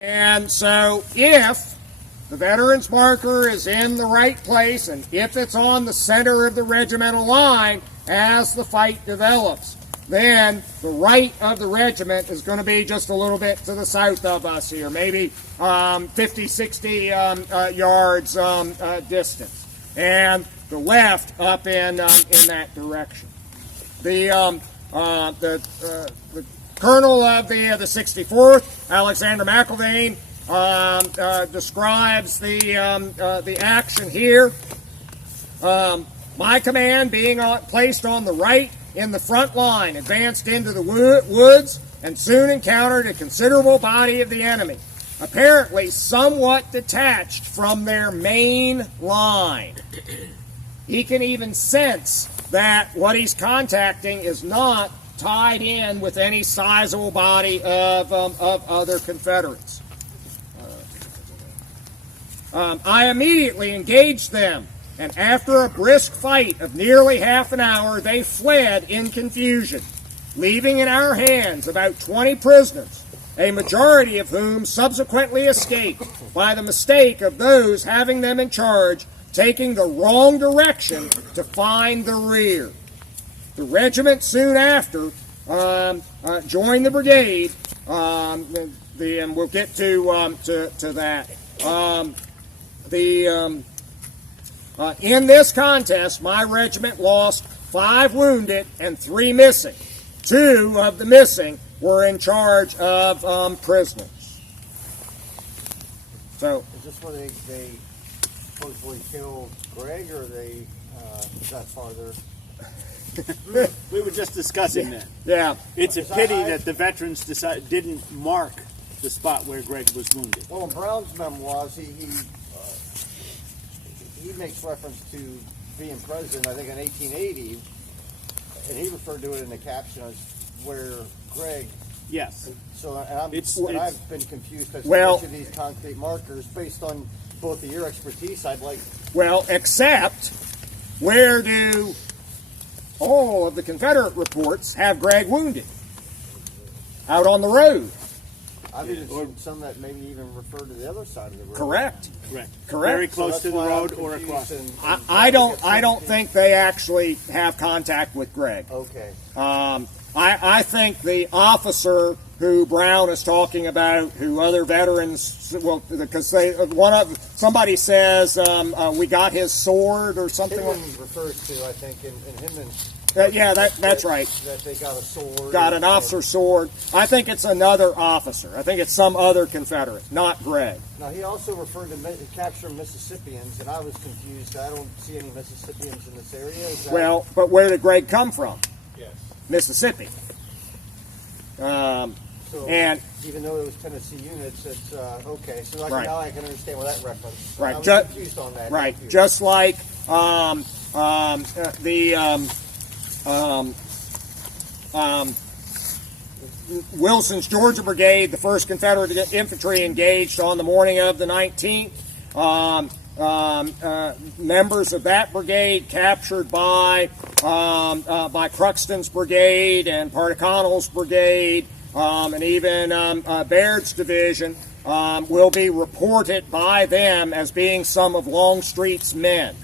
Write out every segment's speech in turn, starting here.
And so if the veterans marker is in the right place and if it's on the center of the regimental line as the fight develops, then the right of the regiment is going to be just a little bit to the south of us here, maybe 50, 60 yards distance, and the left up in that direction. The colonel of the 64th, Alexander McIlvaine, describes the action here. My command, being placed on the right in the front line, advanced into the woods and soon encountered a considerable body of the enemy, apparently somewhat detached from their main line. He can even sense that what he's contacting is not tied in with any sizable body of other Confederates. I immediately engaged them, and after a brisk fight of nearly half an hour, they fled in confusion, leaving in our hands about 20 prisoners, a majority of whom subsequently escaped by the mistake of those having them in charge taking the wrong direction to find the rear. The regiment soon after joined the brigade, and we'll get to that. In this contest, my regiment lost 5 wounded and 3 missing. 2 of the missing were in charge of prisoners. So, is this where they supposedly killed Greg, or they got farther? We were just discussing that. Yeah. It's a pity that the veterans didn't mark the spot where Greg was wounded. Well, in Brown's memoirs, he makes reference to being president, I think, in 1880, and he referred to it in the caption as where Greg. Yes. So, I've been confused as to which of these concrete markers, based on both of your expertise, I'd like. Well, except where do all of the Confederate reports have Greg wounded? Out on the road. I've even seen some that maybe even refer to the other side of the road. Correct. Very close to the road or across. I don't think they actually have contact with Greg. Okay. I think the officer who Brown is talking about, who other veterans, well, because somebody says we got his sword or something. Hinman refers to, I think, in Hinman. That's right. That they got a sword. Got an officer's sword. I think it's another officer. I think it's some other Confederate, not Greg. Now, he also referred to capturing Mississippians, and I was confused. I don't see any Mississippians in this area. Well, but where did Greg come from? Yes. Mississippi. So, and even though it was Tennessee units, it's okay. So right. Now I can understand where that reference. Right. I was confused on that. Right. Just like Wilson's Georgia Brigade, the 1st Confederate Infantry, engaged on the morning of the 19th. Members of that brigade captured by Cruxton's brigade and part of Connell's brigade, and even Baird's division will be reported by them as being some of Longstreet's men,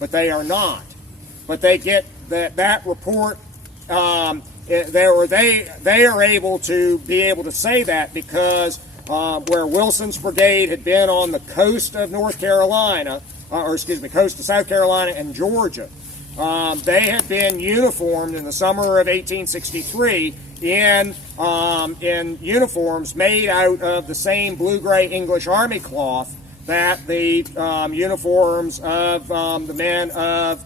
but they are not. But they get that report. They are able to say that because where Wilson's brigade had been on the coast of North Carolina, coast of South Carolina and Georgia, they had been uniformed in the summer of 1863 in uniforms made out of the same blue-gray English Army cloth that the uniforms of the men of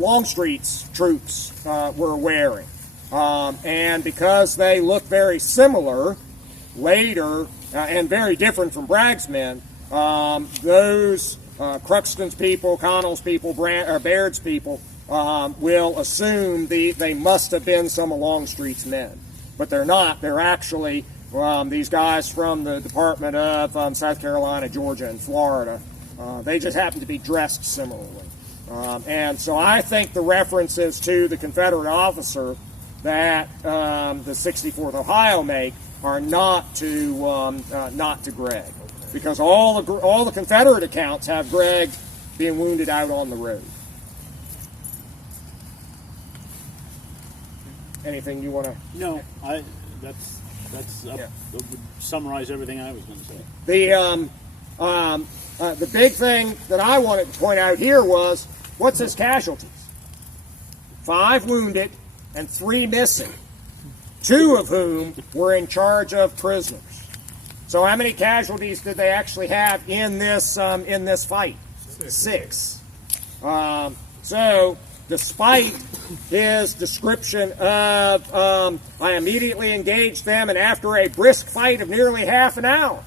Longstreet's troops were wearing. And because they look very similar later and very different from Bragg's men, those Cruxton's people, Connell's people, Baird's people will assume they must have been some of Longstreet's men. But they're not. They're actually these guys from the Department of South Carolina, Georgia, and Florida. They just happen to be dressed similarly. And so I think the references to the Confederate officer that the 64th Ohio make are not to Gregg, because all the Confederate accounts have Gregg being wounded out on the road. Anything you want to? No, that's Yeah. that would summarize everything I was going to say. The big thing that I wanted to point out here was, what's his casualties? 5 wounded and 3 missing, 2 of whom were in charge of prisoners. So how many casualties did they actually have in this fight? 6. So despite his description of I immediately engaged them, and after a brisk fight of nearly half an hour,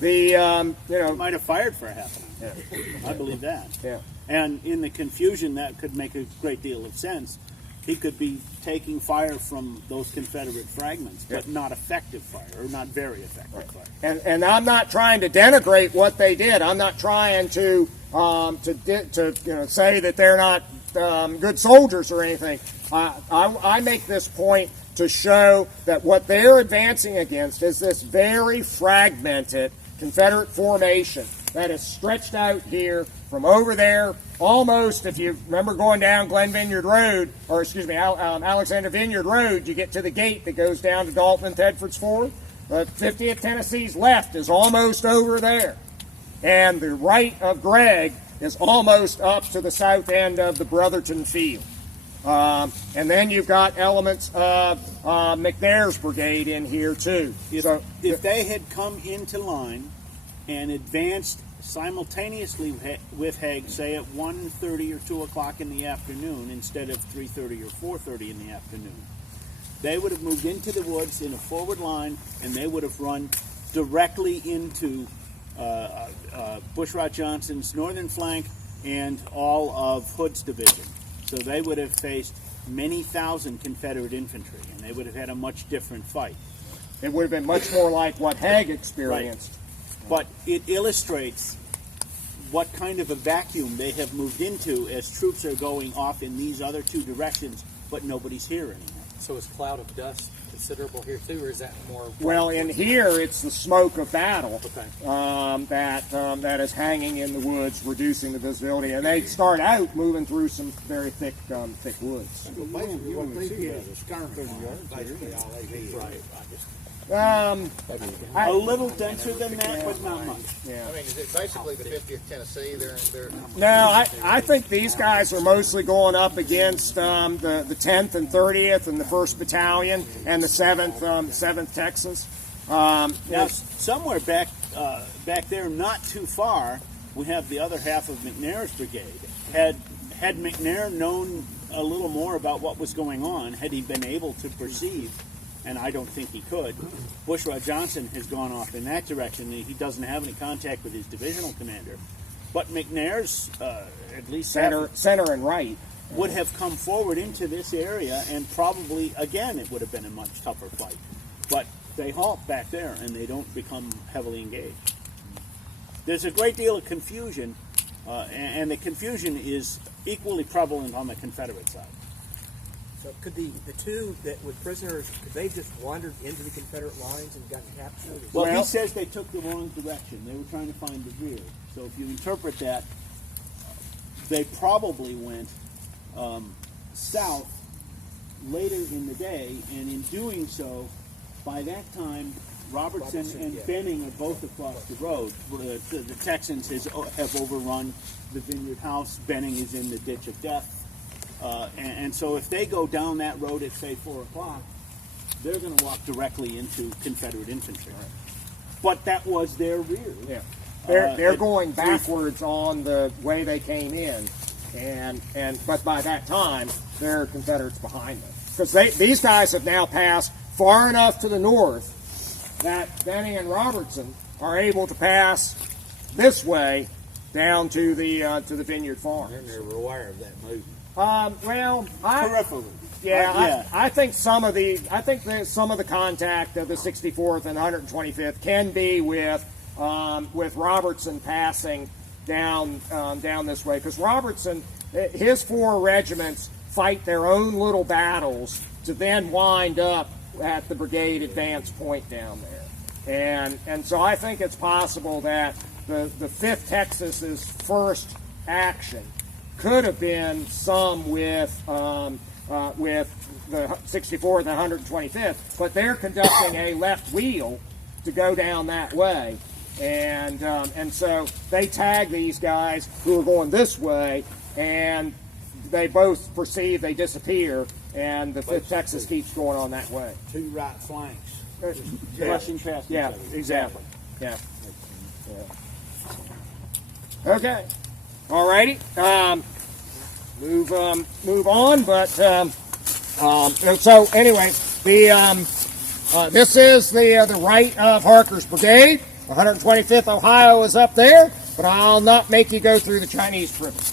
He might have fired for a half an hour. Yeah. I believe that. Yeah. And in the confusion, that could make a great deal of sense. He could be taking fire from those Confederate fragments, but not effective fire, or not very effective fire. And I'm not trying to denigrate what they did. I'm not trying to say that they're not good soldiers or anything. I make this point to show that what they're advancing against is this very fragmented Confederate formation that is stretched out here from over there, almost, if you remember going down Alexander Vineyard Road, you get to the gate that goes down to Dalton and Tedford's Ford. The 50th Tennessee's left is almost over there. And the right of Gregg is almost up to the south end of the Brotherton Field. And then you've got elements of McNair's brigade in here too. If they had come into line and advanced simultaneously with Haig, say at 1:30 or 2 o'clock in the afternoon instead of 3:30 or 4:30 in the afternoon, they would have moved into the woods in a forward line, and they would have run directly into Bushrod Johnson's northern flank and all of Hood's division. So they would have faced many thousand Confederate infantry, and they would have had a much different fight. It would have been much more like what Haig experienced. Right. But it illustrates what kind of a vacuum they have moved into as troops are going off in these other 2 directions, but nobody's here anymore. So is cloud of dust considerable here too, or is that more? Well, in here it's the smoke of battle Okay. that is hanging in the woods, reducing the visibility. And they start out moving through some very thick woods. A little denser than that, but not much. Yeah. I mean, is it basically the 50th Tennessee? They're No, I think these guys are mostly going up against the 10th and 30th and the 1st Battalion and the 7th Texas. Now, somewhere back there, not too far, we have the other half of McNair's brigade. Had McNair known a little more about what was going on, had he been able to perceive, and I don't think he could, Bushrod Johnson has gone off in that direction. He doesn't have any contact with his divisional commander. But McNair's, at least center and right, would have come forward into this area, and probably, again, it would have been a much tougher fight. But they halt back there, and they don't become heavily engaged. There's a great deal of confusion, and the confusion is equally prevalent on the Confederate side. So could the 2 that were prisoners, could they just wandered into the Confederate lines and got captured? Well, he Well- says they took the wrong direction. They were trying to find the rear. So if you interpret that, they probably went south later in the day, and in doing so, by that time, Robertson and yeah. Benning are both across the road. The Texans have overrun the Vineyard House. Benning is in the ditch of death. And so if they go down that road at, say, 4 o'clock, they're going to walk directly into Confederate infantry. But that was their rear. yeah, they're at going 3-4. backwards on the way they came in, but by that time there are Confederates behind them, because these guys have now passed far enough to the north that Benning and Robertson are able to pass this way down to the Vineyard Farm. And they're aware of that movement. Peripherally. Yeah, I think some of the contact of the 64th and 125th can be with Robertson passing down this way, because Robertson, his 4 regiments fight their own little battles to then wind up at the brigade advance point down there. And so I think it's possible that the 5th Texas's first action could have been some with the 64th and 125th, but they're conducting a left wheel to go down that way. And so they tag these guys who are going this way, and they both perceive they disappear, and the 5th Texas keeps going on that way. 2 right flanks. Yeah. Rushing past each Yeah, other. exactly. Yeah. Okay. Alrighty. Move on, but so anyway, this is the right of Harker's brigade. 125th Ohio is up there, but I'll not make you go through the Chinese privilege.